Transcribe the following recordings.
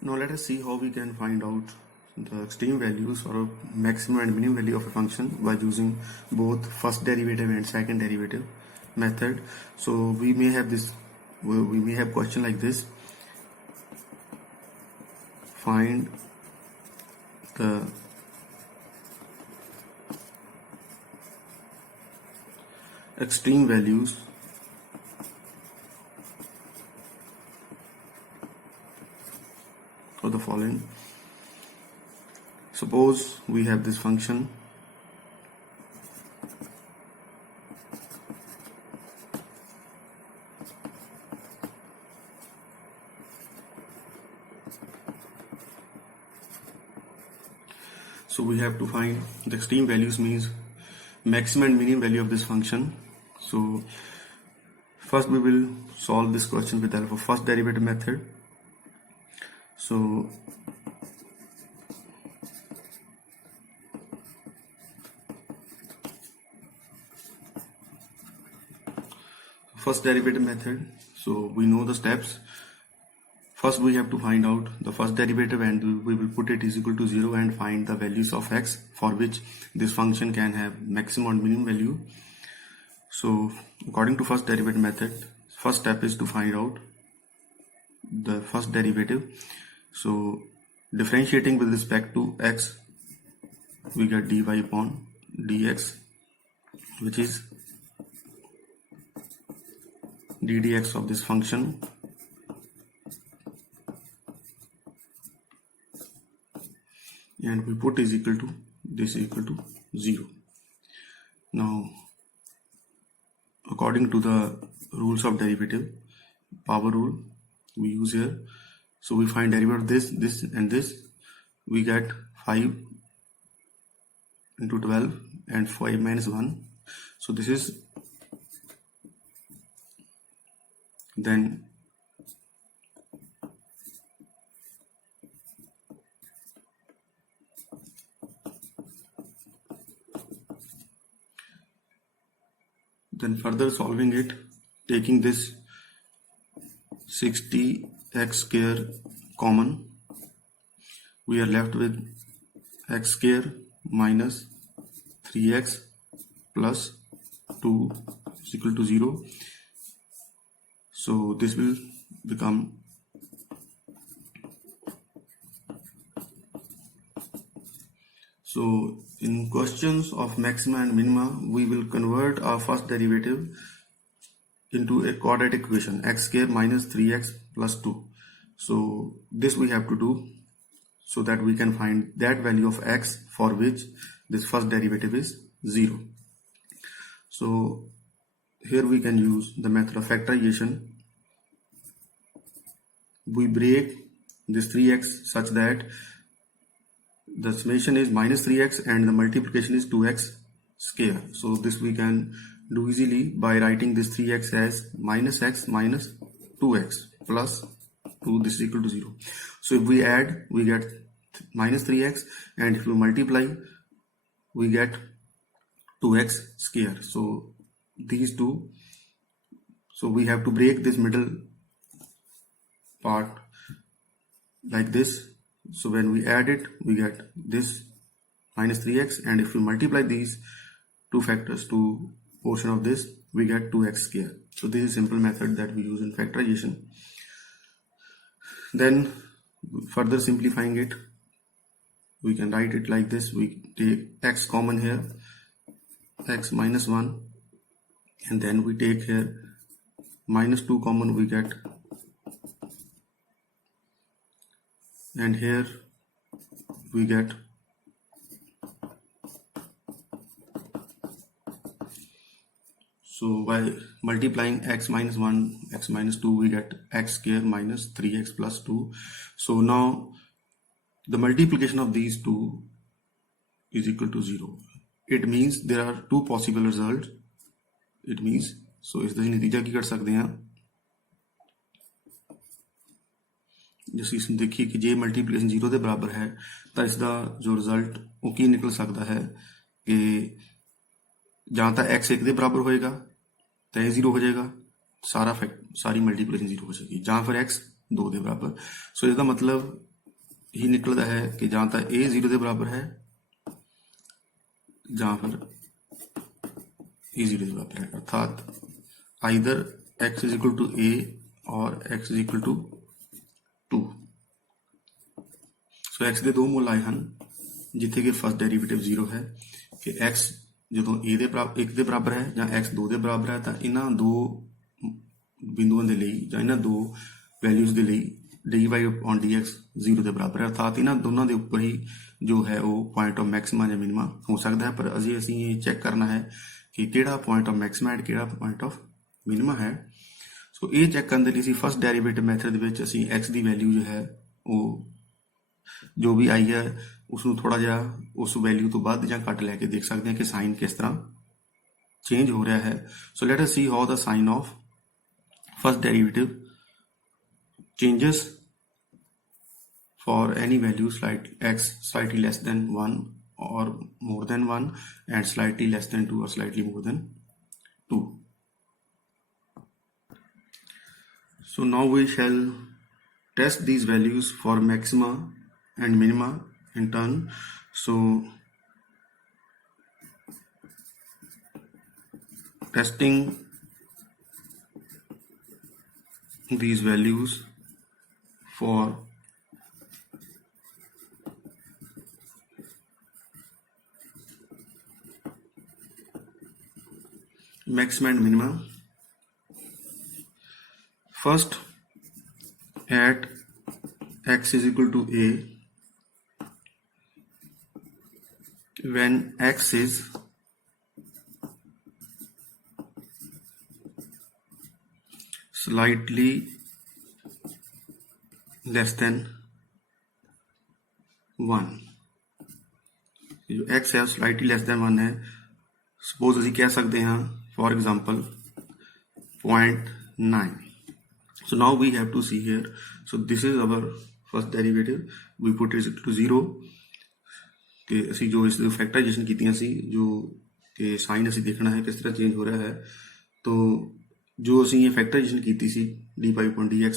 Now let us see how we can find out the extreme values or maximum and minimum value of a function by using both first derivative and second derivative method. So we may have question like this: find the extreme values of the following. Suppose we have this function so we have to find the extreme values, means maximum and minimum value of this function. So first we will solve this question with the help of first derivative method. So first derivative method, so we know the steps. First we have to find out the first derivative and we will put it is equal to 0 and find the values of x for which this function can have maximum and minimum value. So according to first derivative method, first step is to find out the first derivative. So differentiating with respect to x, we get dy upon dx, which is ddx of this function and we put is equal to this is equal to 0. Now according to the rules of derivative, power rule we use here, so we find derivative of this and this, we get 5 into 12 and 5 minus 1, so this is then further solving it, taking this 60x square common, we are left with x square minus 3x plus 2 is equal to 0. So this will become so in questions of maxima and minima, we will convert our first derivative into a quadratic equation, x square minus 3x plus 2. So this we have to do so that we can find that value of x for which this first derivative is 0. So here we can use the method of factorization. We break this 3x such that the summation is minus 3x and the multiplication is 2x square. So this we can do easily by writing this 3x as minus x minus 2x plus 2, this is equal to 0. So if we add, we get minus 3x, and if we multiply, we get 2x square. So these two, so we have to break this middle part like this. So when we add it, we get this minus 3x, and if we multiply these two factors to portion of this, we get 2x square. So this is simple method that we use in factorization. Then further simplifying it, we can write it like this. We take x common here, x minus 1, and then we take here minus 2 common, we get, and here we get so by multiplying x minus 1, x minus 2, we get x square minus 3x plus 2. So now the multiplication of these two is equal to 0. It means there are two possible results. It means, so इसका नतीजा की कर सकते हैं जैसे इसमें देखिए कि जे मल्टीप्लिकेशन 0 के बराबर है, तो इसका जो रिजल्ट वो की निकल सकता है कि जहां तक x 1 के बराबर होएगा तो ये 0 हो जाएगा, सारी मल्टीप्लिकेशन 0 हो जाएगी, जहां पर x 2 के बराबर। सो इसका मतलब यही निकलता है कि जहाँ तक a 0 के बराबर है जहाँ पर a 0 के बराबर है, अर्थात either x is equal to a और x is equal to 2। So x ਦੇ ਦੋ ਮੁੱਲ ਆਏ ਹਨ ਜਿੱਥੇ ਕਿ ਫਸਟ ਡੈਰੀਵੇਟਿਵ 0 ਹੈ ਕਿ x ਜਦੋਂ a ਦੇ ਬਰਾਬਰ 1 ਦੇ ਬਰਾਬਰ ਹੈ ਜਾਂ x 2 ਦੇ ਬਰਾਬਰ ਹੈ ਤਾਂ ਇਹਨਾਂ ਦੋ ਬਿੰਦੂਆਂ ਦੇ ਲਈ ਜਾਂ ਇਹਨਾਂ ਦੋ ਵੈਲਿਊਜ਼ ਦੇ ਲਈ dy on dx 0 ਦੇ ਬਰਾਬਰ ਹੈ, ਅਰਥਾਤ ਇਹਨਾਂ ਦੋਨਾਂ ਦੇ ਉੱਪਰ ਹੀ ਜੋ ਹੈ ਉਹ ਪੁਆਇੰਟ ਆਫ ਮੈਕਸਿਮਾ ਜਾਂ ਮਿਨੀਮਾ ਹੋ ਸਕਦਾ ਹੈ। ਪਰ ਅਜੇ ਅਸੀਂ ਇਹ ਚੈੱਕ ਕਰਨਾ ਹੈ ਕਿ ਕਿਹੜਾ ਪੁਆਇੰਟ ਆਫ ਮੈਕਸਿਮਾ ਹੈ ਕਿਹੜਾ ਪੁਆਇੰਟ ਆਫ ਮਿਨੀਮਾ ਹੈ। ਸੋ ਇਹ ਚੈੱਕ ਕਰਨ ਦੇ ਲਈ ਅਸੀਂ ਫਸਟ ਡੈਰੀਵੇਟਿਵ ਮੈਥਡ ਦੇ ਵਿੱਚ ਅਸੀਂ x ਦੀ ਵੈਲਿਊ ਜੋ ਹੈ ਉਹ ਜੋ ਵੀ ਆਈ ਹੈ ਉਸ ਨੂੰ ਥੋੜਾ ਜਿਹਾ ਉਸ ਵੈਲਿਊ ਤੋਂ ਵੱਧ ਜਾਂ ਘੱਟ ਲੈ ਕੇ ਦੇਖ ਸਕਦੇ ਹਾਂ ਕਿ ਸਾਈਨ ਕਿਸ ਤਰ੍ਹਾਂ ਚੇਂਜ ਹੋ ਰਿਹਾ ਹੈ। ਸੋ let us C how the sign of first derivative changes for any value x slightly less than 1 or more than 1 and slightly less than 2 or slightly more than 2. So now we shall test these values for maxima and minima in turn. So testing these values for maximum and minimum. First, at x is equal to a, when x is slightly less than 1, जो x है slightly less than 1 है, suppose ਅਸੀਂ ਕਹਿ ਸਕਦੇ ਹਾਂ for example 0.9. So now we have to see here, so this is our first derivative, we put it to 0 ਕਿ ਅਸੀਂ ਜੋ ਇਸ ਦੀ ਫੈਕਟਰਾਈਜੇਸ਼ਨ ਕੀਤੀਆਂ ਸੀ ਜੋ ਕਿ ਸਾਈਨ ਅਸੀਂ ਦੇਖਣਾ ਹੈ ਕਿਸ ਤਰ੍ਹਾਂ ਚੇਂਜ ਹੋ ਰਿਹਾ ਹੈ। तो जो ਅਸੀਂ ਇਹ ਫੈਕਟਰਾਈਜੇਸ਼ਨ ਕੀਤੀ ਸੀ dy upon dx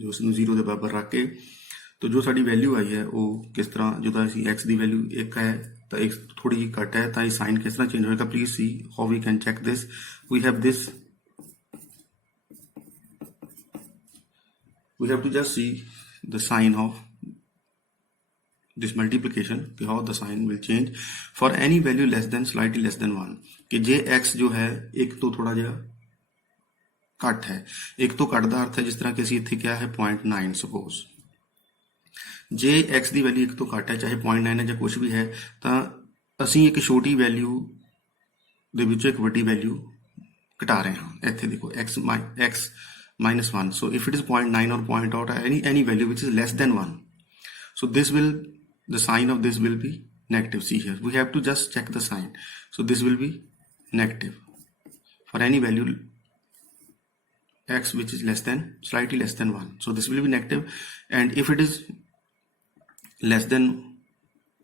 ਜੋ ਇਸ ਨੂੰ 0 ਦੇ ਬਰਾਬਰ ਰੱਖ ਕੇ, तो जो ਸਾਡੀ ਵੈਲਿਊ ਆਈ ਹੈ ਉਹ ਕਿਸ ਤਰ੍ਹਾਂ ਜਦੋਂ ਅਸੀਂ x ਦੀ ਵੈਲਿਊ 1 ਹੈ ਤਾਂ ਇੱਕ ਥੋੜੀ ਜਿਹੀ ਘੱਟ ਹੈ ਤਾਂ ਇਹ ਸਾਈਨ ਕਿਸ ਤਰ੍ਹਾਂ ਚੇਂਜ ਹੋਏਗਾ। Please see how we can check this. we have to just see the sign of this multiplication कि how the sign will change for any value less than slightly less than 1 कि जे x जो है एक तो थोड़ा जिहा ਘੱਟ ਹੈ। ਇੱਕ ਤੋਂ ਘੱਟ ਦਾ ਅਰਥ ਹੈ ਜਿਸ ਤਰ੍ਹਾਂ ਕਿ ਅਸੀਂ ਇੱਥੇ ਕਿਹਾ ਹੈ 0.9 ਸਪੋਜ਼, ਜੇ x ਦੀ ਵੈਲਿਊ ਇੱਕ ਤੋਂ ਘੱਟ ਹੈ ਚਾਹੇ 0.9 ਹੈ ਜਾਂ ਕੁਝ ਵੀ ਹੈ ਤਾਂ ਅਸੀਂ ਇੱਕ ਛੋਟੀ ਵੈਲਿਊ ਦੇ ਵਿੱਚੋਂ ਇੱਕ ਵੱਡੀ ਵੈਲਿਊ ਘਟਾ ਰਹੇ ਹਾਂ। ਇੱਥੇ ਦੇਖੋ x minus 1, so if it is 0.9 or 0.8 or any value which is less than 1, so the sign of this will be negative. See here we have to just check the sign, so this will be negative for any value x which is slightly less than 1, so this will be negative. And if it is less than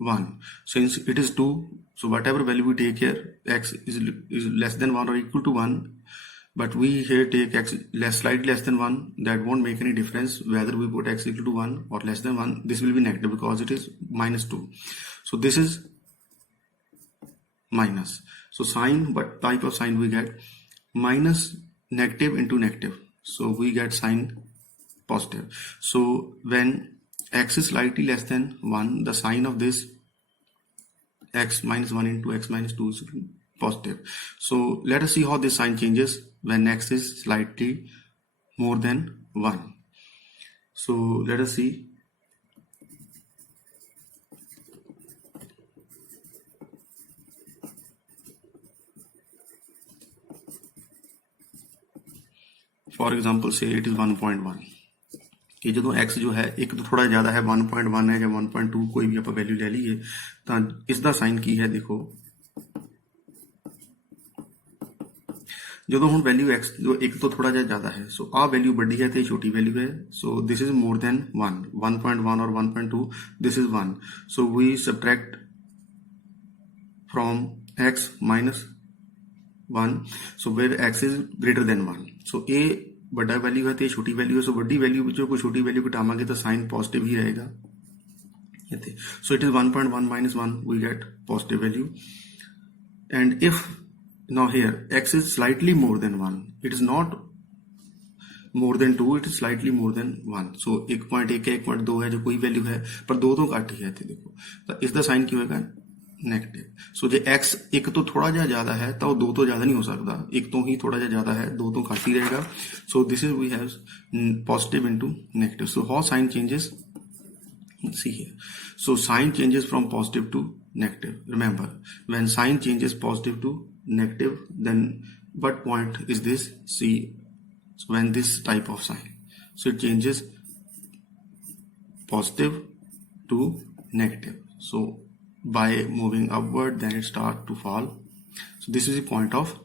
1, since it is 2, so whatever value we take here x is less than 1 or equal to 1, but we here take x slightly less than 1, that won't make any difference whether we put x equal to 1 or less than 1, this will be negative because it is minus 2, so this is minus. So sign, what type of sign we get? Minus negative into negative, so we get sign positive. So when x is slightly less than 1, the sign of this x minus 1 into x minus 2 is positive. So let us see how this sign changes when x is slightly more than 1. So let us see. For example say it is 1.1 कि ਜਦੋਂ x ਜੋ ਹੈ ਇੱਕ ਤੋਂ ਥੋੜਾ ਜ਼ਿਆਦਾ ਹੈ 1.1 ਹੈ ਜਾਂ 1.2 ਕੋਈ ਵੀ ਆਪਾਂ ਵੈਲਿਊ ਲੈ ਲਈਏ ਤਾਂ ਇਸ ਦਾ ਸਾਈਨ ਕੀ ਹੈ ਦੇਖੋ। ਜਦੋਂ ਹੁਣ ਵੈਲਿਊ x ਜੋ ਇੱਕ ਤੋਂ ਥੋੜਾ ਜਿਹਾ ਜ਼ਿਆਦਾ ਹੈ, ਸੋ ਆਹ ਵੈਲਿਊ ਵੱਡੀ ਹੈ ਤੇ ਛੋਟੀ ਵੈਲਿਊ ਹੈ, so this is more than 1.1 or 1.2, this is 1, so we subtract from x minus 1, so where x is greater than 1, so ਇਹ ਵੱਡਾ ਵੈਲਿਊ ਹੈ ਤੇ ਛੋਟੀ ਵੈਲਿਊ ਹੈ, ਸੋ ਵੱਡੀ ਵੈਲਿਊ ਵਿੱਚੋਂ ਕੋਈ ਛੋਟੀ ਵੈਲਿਊ ਘਟਾਵਾਂਗੇ ਤਾਂ ਸਾਈਨ ਪੋਜ਼ਿਟਿਵ ਹੀ ਰਹੇਗਾ। So it is 1.1 minus 1, we get positive value. And if now here x is slightly more than 1, it is not more than 2, it is slightly more than 1. So 1.1 है 1.2 है जो कोई value है पर 2 तो घट ही है थे देखो तो इसका साइन की होगा नेगेटिव. सो जे x एक तो थोड़ा जिहा ज्यादा है तो 2 तो ज्यादा नहीं हो सकता, एक तो ही थोड़ा जिहा ज्यादा है 2 तो घट ही रहेगा. So this is we have positive into negative. So how sign changes, see here. So sign changes from positive to negative. Remember, when sign changes positive to negative, then what point is this? See, so when this type of sign, so it changes positive to negative. So by moving upward, then it starts to fall. So this is the point of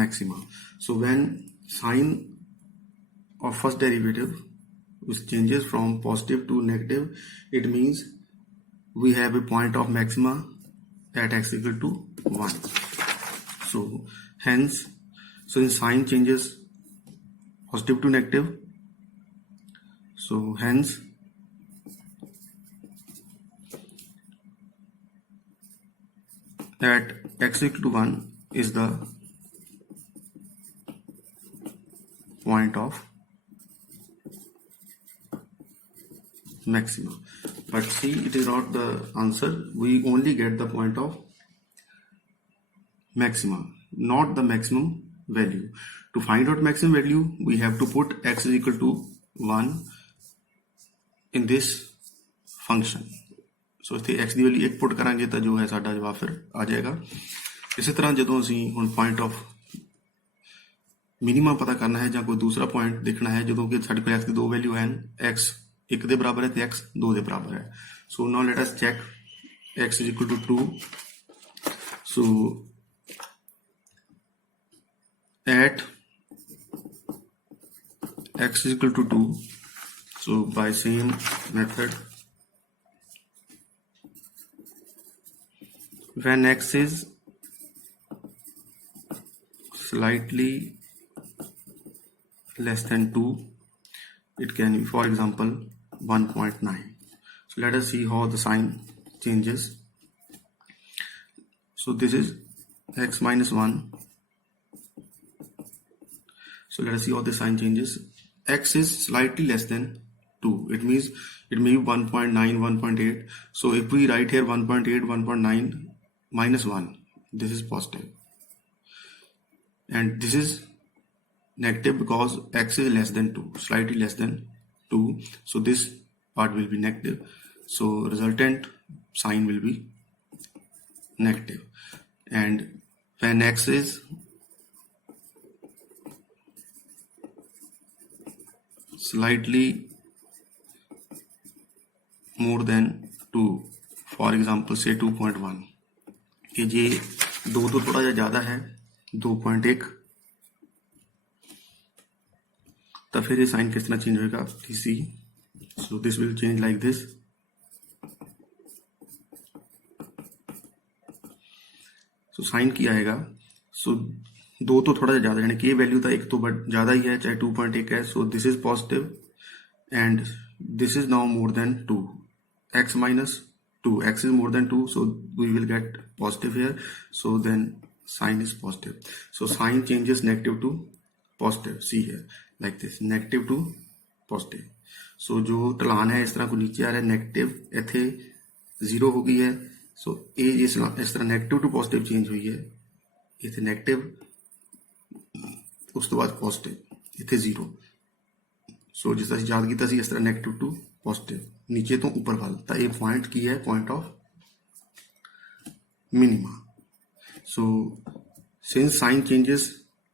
maxima. So when sign of first derivative which changes from positive to negative, it means we have a point of maxima at x equal to 1. So hence, so in sign changes positive to negative, so hence at x equal to 1 is the point of maxima. But see, it is not the answer, we only get the point of maxima, not the maximum value. To find out maximum value, we have to put x is equal to 1 in this function. So इत्थे x ਦੀ value 1 put करांगे ਤਾਂ जो है साडा जवाब फिर आ जाएगा. इसी तरह ਜਦੋਂ ਅਸੀਂ ਹੁਣ पॉइंट ऑफ मिनिमम पता करना है ਜਾਂ ਕੋਈ दूसरा पॉइंट देखना है ਜਦੋਂ कि ਸਾਡੇ ਕੋਲ x ਦੀ ਦੋ ਵੈਲਿਊ ਹਨ, x 1 ਦੇ ਬਰਾਬਰ ਹੈ ਤੇ x 2 ਦੇ ਬਰਾਬਰ ਹੈ. So now let us check x is equal to 2. So at x is equal to 2, so by same method, when x is slightly less than 2, it can be, for example, 1.9. So let us see how the sign changes. So this is x minus 1. So let us see how the sign changes. X is slightly less than 2. It means it may be 1.9, 1.8. So if we write here 1.8, 1.9 minus 1, this is positive. And this is negative because x is less than 2, slightly less than 2. So this part will be negative. So resultant sign will be negative. And when x is slightly more than 2, for example say 2.1, कि ये 2 तो थोड़ा ज़्यादा है 2.1, तो फिर ये sign किस तरह चेंज होगा, see. So this will change like this. So sign की आएगा. सो 2 तो थोड़ा ज़्यादा, यानी कि ये वैल्यू था 1 तो बट ज़्यादा ही है, चाहे 2.1 है. सो this is positive and this is now more than 2. x minus 2, x is more than 2, so we will get positive here. So then sign is positive. So sign changes negative to positive. See here like this, negative to positive. So जो ढलान है इस तरह को नीचे आ रहा है, negative इथे 0 हो गई है. सो ये इस तरह नेगेटिव टू पॉजिटिव चेंज हुई है, इथे नेगेटिव उस तो बाद पॉजिटिव इथे 0. सो जिस तरह याद किया इस तरह नेगेटिव टू पॉजिटिव नीचे तो ऊपर वाल, तो ये पॉइंट की है point of minima. So since sign changes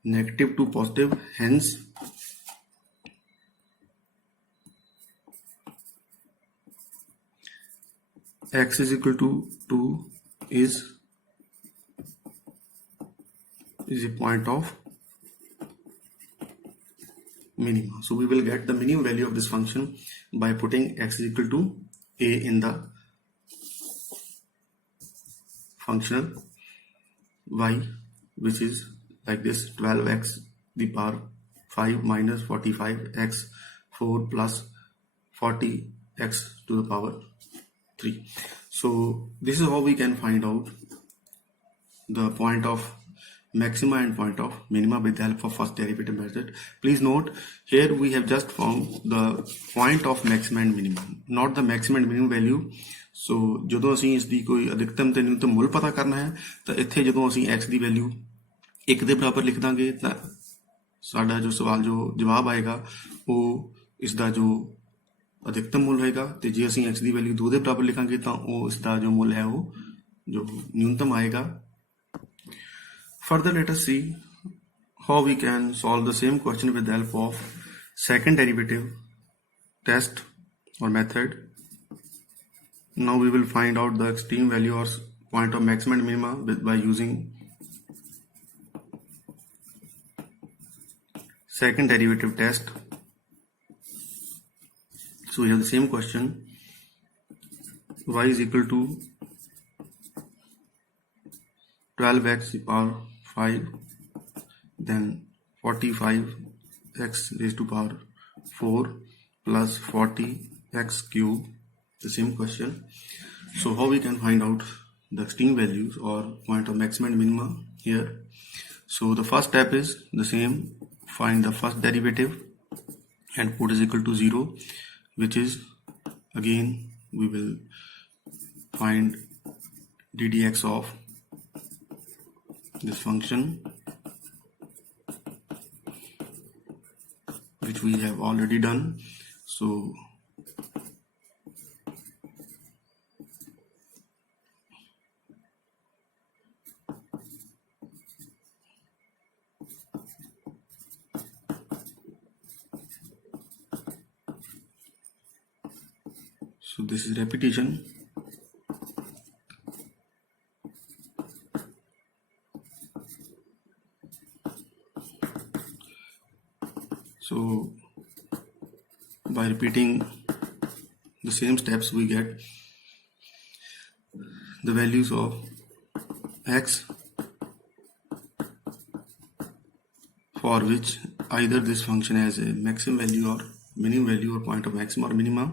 negative to positive, hence x is equal to 2 is a point of minima. So we will get the minimum value of this function by putting x is equal to a in the functional y, which is like this, 12x the power 5 minus 45x 4 plus 40 x to the power 3. So this is how we can find out the point of maxima and point of minima with the help of first derivative method. Please note, here we have just found the point of maxima and minimum, not the maximum and minimum value. So ਜਦੋਂ ਅਸੀਂ ਇਸ ਦੀ ਕੋਈ ਅਧਿਕਤਮ ਤੇ ਨਿਊਨਤਮ ਮੁੱਲ ਪਤਾ ਕਰਨਾ ਹੈ ਤਾਂ ਇੱਥੇ ਜਦੋਂ ਅਸੀਂ x ਦੀ ਵੈਲਿਊ 1 ਦੇ ਬਰਾਬਰ ਲਿਖ ਦਾਂਗੇ ਤਾਂ ਸਾਡਾ ਜੋ ਸਵਾਲ ਜੋ ਜਵਾਬ ਆਏਗਾ ਉਹ ਇਸ ਦਾ ਜੋ ਅਧਿਕਤਮ ਮੁੱਲ ਹੋਏਗਾ, ਤੇ ਜੇ ਅਸੀਂ x ਦੀ ਵੈਲਿਊ 2 ਦੇ ਬਰਾਬਰ ਲਿਖਾਂਗੇ ਤਾਂ ਉਹ ਇਸ ਦਾ ਜੋ ਮੁੱਲ ਹੈ ਉਹ ਜੋ ਨਿਊਨਤਮ ਆਏਗਾ। Further, let us see how we can solve the same question with the help of second derivative test or method. Now we will find out the extreme value or point of maximum and minima by using second derivative test. So we have the same question, y is equal to 12x power 5, then 45x raised to power 4 plus 40x cube, the same question. So how we can find out the extreme values or point of maximum and minima here? So the first step is the same, find the first derivative and put is equal to 0, which is again we will find ddx of this function, which we have already done. So this is repetition. So by repeating the same steps, we get the values of x for which either this function has a maximum value or minimum value or point of maxima or minima.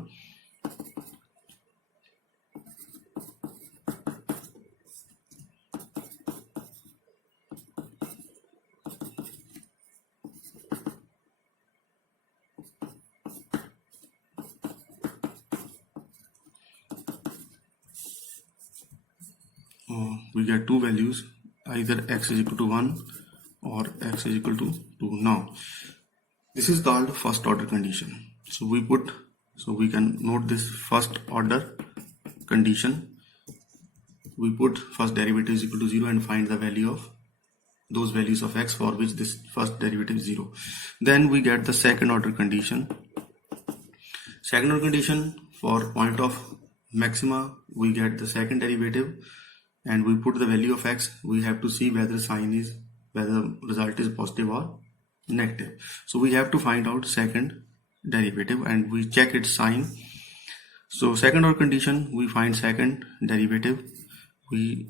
We get two values, either x is equal to 1 or x is equal to 2. Now this is called first order condition. So we can note this first order condition. We put first derivative is equal to 0 and find the value of those values of x for which this first derivative is 0. Then we get the second order condition. Second order condition, for point of maxima we get the second derivative and we put the value of x. We have to see whether the result is positive or negative. So we have to find out second derivative and we check its sign. So second order condition, we find second derivative. We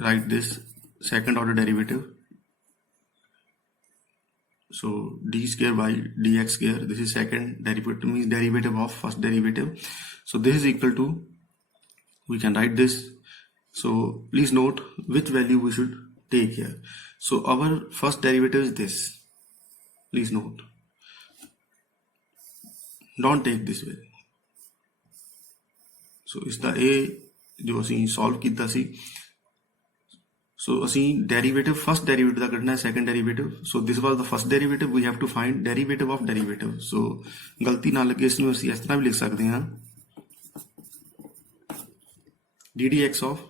write this second order derivative. So d square by dx square, this is second derivative, means derivative of first derivative. So this is equal to, we can write this. So please note which value we should take here. So our first derivative is this. Please note, don't take this value. So is the a जो ਅਸੀਂ solve ਕੀਤਾ ਸੀ. So ਅਸੀਂ derivative first derivative ਦਾ ਕੱਢਣਾ ਹੈ, second derivative. So this was the first derivative. We have to find derivative of derivative. So ਗਲਤੀ ਨਾ ਲੱਗੇ, ਇਸ ਨੂੰ ਅਸੀਂ ਇਸ ਤਰ੍ਹਾਂ ਵੀ ਲਿਖ ਸਕਦੇ ਹਾਂ, ddx of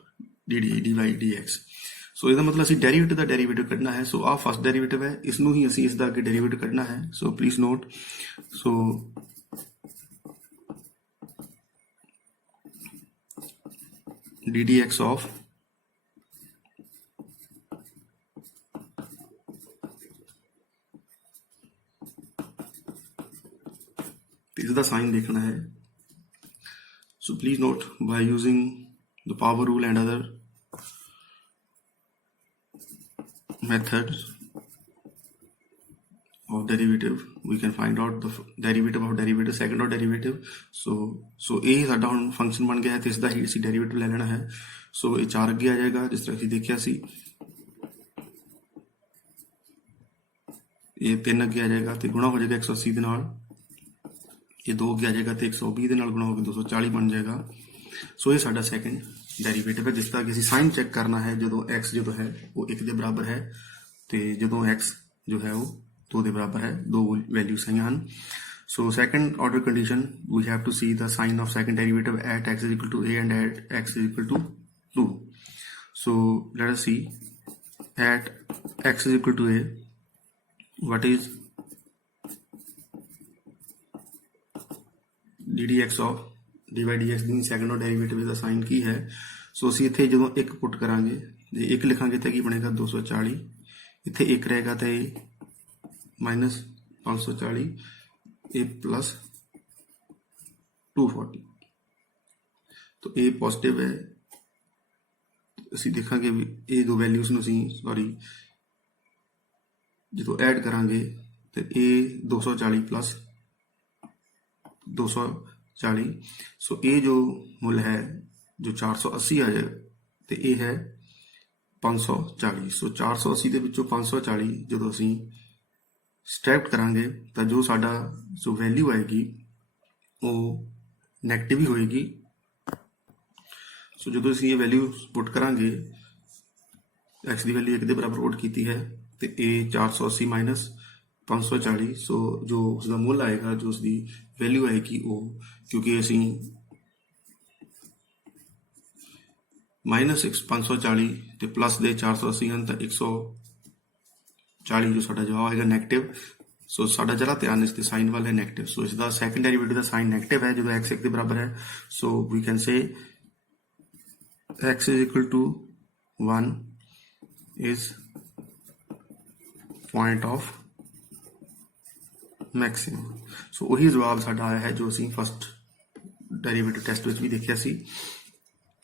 dy dx. So ਇਹਦਾ ਮਤਲਬ ਅਸੀਂ ਡੈਰੀਵੇਟਿਵ ਦਾ ਡੈਰੀਵੇਟਿਵ ਕੱਢਣਾ ਹੈ. ਸੋ ਆਹ ਫਸਟ ਡੈਰੀਵੇਟਿਵ ਹੈ, ਇਸ ਨੂੰ ਹੀ ਅਸੀਂ ਇਸ ਦਾ ਅੱਗੇ ਡੈਰੀਵੇਟਿਵ ਕੱਢਣਾ ਹੈ. So please note, so ddx of ਇਸ ਦਾ ਸਾਈਨ ਦੇਖਣਾ ਹੈ. So please note, by using the power rule and other methods, of derivative, we can find out the derivative of derivative, second order derivative. So a ਸਾਡਾ ਹੁਣ function ਬਣ ਗਿਆ ਹੈ ਤੇ ਇਸ ਦਾ ਹੀ ਅਸੀਂ ਡੈਰੀਵੇਟਿਵ ਲੈ ਲੈਣਾ ਹੈ। ਸੋ ਇਹ 4 ਅੱਗੇ ਆ ਜਾਏਗਾ ਜਿਸ ਤਰ੍ਹਾਂ ਅਸੀਂ ਦੇਖਿਆ ਸੀ, ਇਹ 3 ਅੱਗੇ ਆ ਜਾਏਗਾ ਤੇ ਗੁਣਾ ਹੋ ਜਾਏਗਾ 180 ਦੇ ਨਾਲ, ਇਹ 2 ਅੱਗੇ ਆ ਜਾਏਗਾ ਤੇ 120 ਦੇ ਨਾਲ ਗੁਣਾ ਹੋ ਕੇ 240 ਬਣ ਜਾਏਗਾ। ਸੋ ਇਹ ਸਾਡਾ ਸੈਕੰਡ ਡੈਰੀਵੇਟਿਵ ਹੈ ਜਿਸ ਦਾ ਕਿ ਅਸੀਂ ਸਾਈਨ ਚੈੱਕ ਕਰਨਾ ਹੈ ਜਦੋਂ x ਜਦੋਂ ਹੈ ਉਹ 1 ਦੇ ਬਰਾਬਰ ਹੈ ਤੇ ਜਦੋਂ x ਜੋ ਹੈ ਉਹ 2 ਦੇ ਬਰਾਬਰ ਹੈ, ਦੋ ਵੈਲਿਊ ਸਹੀ ਹਨ। So second order condition, we have to see the sign of second derivative at x is equal to a and at x is equal to 2. So let us see, at x is equal to a, what is dy dx of dy dx the second order derivative ਦਾ sign ਕੀ ਹੈ। ਸੋ ਅਸੀਂ ਇੱਥੇ ਜਦੋਂ 1 ਪੁੱਟ ਕਰਾਂਗੇ, ਜੇ 1 ਲਿਖਾਂਗੇ ਤਾਂ ਕੀ ਬਣੇਗਾ 240, ਇੱਥੇ 1 ਰਹੇਗਾ ਤਾਂ ਇਹ ਮਾਈਨਸ 540, ਇਹ ਪਲਸ 240, ਤਾਂ ਇਹ ਪੋਜ਼ਿਟਿਵ ਹੈ। ਅਸੀਂ ਦੇਖਾਂਗੇ ਵੀ ਇਹ ਦੋ ਵੈਲਿਊਜ਼ ਨੂੰ ਅਸੀਂ ਜਦੋਂ ਐਡ ਕਰਾਂਗੇ ਤੇ ਇਹ 240 ਪਲਸ 240, ਸੋ ਇਹ ਜੋ ਮੁੱਲ ਹੈ ਜੋ 480 ਆ ਜਾਏ ਤੇ ਇਹ ਹੈ 540। ਸੋ 480 ਦੇ ਵਿੱਚੋਂ 540 ਜਦੋਂ ਅਸੀਂ ਸਟੈਪ ਕਰਾਂਗੇ ਤਾਂ ਜੋ ਸਾਡਾ ਜੋ ਵੈਲਿਊ ਆਏਗੀ ਉਹ ਨੈਗੇਟਿਵ ਹੀ ਹੋਏਗੀ। ਸੋ ਜਦੋਂ ਅਸੀਂ ਇਹ ਵੈਲਿਊ ਪੁੱਟ ਕਰਾਂਗੇ, x ਦੀ ਵੈਲਿਊ 1 ਦੇ ਬਰਾਬਰ ਪੁੱਟ ਕੀਤੀ ਹੈ ਤੇ ਇਹ 480 ਮਾਈਨਸ 540, ਸੋ ਜੋ ਉਸਦਾ ਮੁੱਲ ਆਏਗਾ, ਜੋ ਉਸਦੀ ਵੈਲਿਊ ਆਏਗੀ ਉਹ, ਕਿਉਂਕਿ ਅਸੀਂ ਮਾਈਨਸ 540 ਤੇ ਪਲੱਸ ਦੇ 480 ਹਨ ਤਾਂ 140 ਜੋ ਸਾਡਾ ਜਵਾਬ ਆਏਗਾ ਨੈਗੇਟਿਵ। ਸੋ ਸਾਡਾ ਜਰਾ ਧਿਆਨ ਇਸ ਤੇ ਸਾਈਨ ਵੱਲ ਹੈ ਨੈਗੇਟਿਵ। ਸੋ ਇਸ ਦਾ ਸੈਕੰਡ ਡੈਰੀਵੇਟਿਵ ਦਾ ਸਾਈਨ ਨੈਗੇਟਿਵ ਹੈ ਜਦੋਂ x 1 ਦੇ ਬਰਾਬਰ ਹੈ। So we can say x is equal to 1 is point of maximum। So ਉਹੀ ਜਵਾਬ ਸਾਡਾ ਆਇਆ ਹੈ ਜੋ ਅਸੀਂ ਫਸਟ ਡੈਰੀਵੇਟਿਵ ਟੈਸਟ ਵਿੱਚ ਵੀ ਦੇਖਿਆ ਸੀ।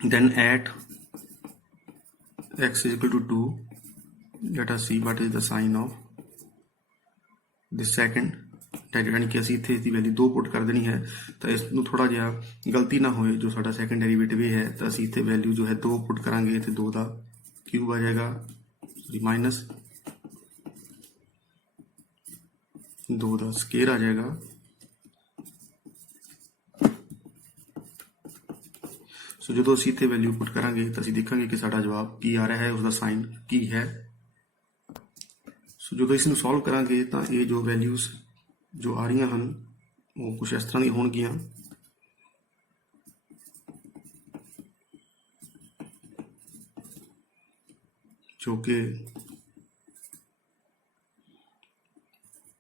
then at x is equal to 2, let us see what is the sign of the second derivative, ਯਾਨੀ ਕਿ ਅਸੀਂ ਇੱਥੇ ਦੀ ਵੈਲਿਊ 2 ਪੁੱਟ ਕਰ ਦੇਣੀ ਹੈ ਤਾਂ ਇਸ ਨੂੰ ਥੋੜਾ ਜਿਹਾ ਗਲਤੀ ਨਾ ਹੋਏ, ਜੋ ਸਾਡਾ ਸੈਕੰਡ ਡੈਰੀਵੇਟਿਵ ਇਹ ਹੈ ਤਾਂ ਅਸੀਂ ਇੱਥੇ ਵੈਲਿਊ ਜੋ ਹੈ 2 ਪੁੱਟ ਕਰਾਂਗੇ ਤੇ 2 ਦਾ ਕਿਊਬ ਆ ਜਾਏਗਾ, ਮਾਈਨਸ 2 ਦਾ ਸਕੁਅਰ ਆ ਜਾਏਗਾ। ਸੋ ਜਦੋਂ ਅਸੀਂ ਇੱਥੇ ਵੈਲਿਊ ਪੁੱਟ ਕਰਾਂਗੇ ਤਾਂ ਅਸੀਂ ਦੇਖਾਂਗੇ ਕਿ ਸਾਡਾ ਜਵਾਬ ਕੀ ਆ ਰਿਹਾ ਹੈ, ਉਸਦਾ ਸਾਈਨ ਕੀ ਹੈ। ਸੋ ਜਦੋਂ ਇਸ ਨੂੰ ਸੋਲਵ ਕਰਾਂਗੇ ਤਾਂ ਇਹ ਜੋ ਵੈਲਿਊਜ਼ ਜੋ ਆ ਰਹੀਆਂ ਹਨ ਉਹ ਕੁਝ ਇਸ ਤਰ੍ਹਾਂ ਦੀਆਂ ਹੋਣਗੀਆਂ, ਜੋ ਕਿ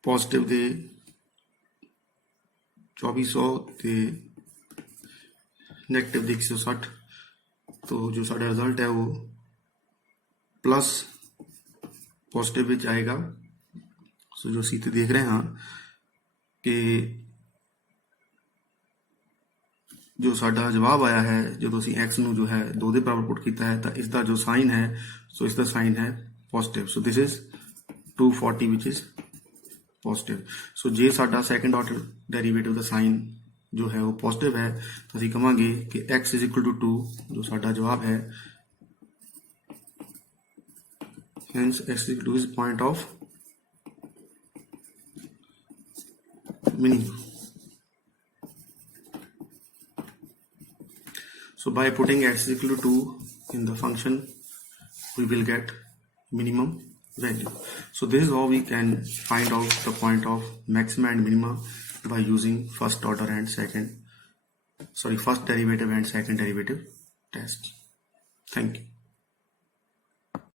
ਪੋਜ਼ਿਟਿਵ ਦੇ 2400 ਤੇ ਨੈਗੇਟਿਵ ਦੇ 160। तो जो साडा रिजल्ट है वो प्लस पॉजिटिव विच आएगा। सो जो असीं देख रहे हाँ कि जो साडा जवाब आया है जो असीं एक्स नूं जो है 2 दे बराबर पुट किया है तो इसका जो साइन है सो इसका साइन है positive. So this is 240 which is positive. So जे साडा सैकेंड ऑर्डर डेरिवेटिव का साइन जो है वो पॉजिटिव है तो असीं कहांगे कि x इज इक्वल टू 2 जो साडा जवाब है, hence x is two is point of minimum। So by putting x is equal to 2 in the function we will get minimum value। So this is how we can find out the point of maxima and minima by using first derivative and second derivative test। Thank you।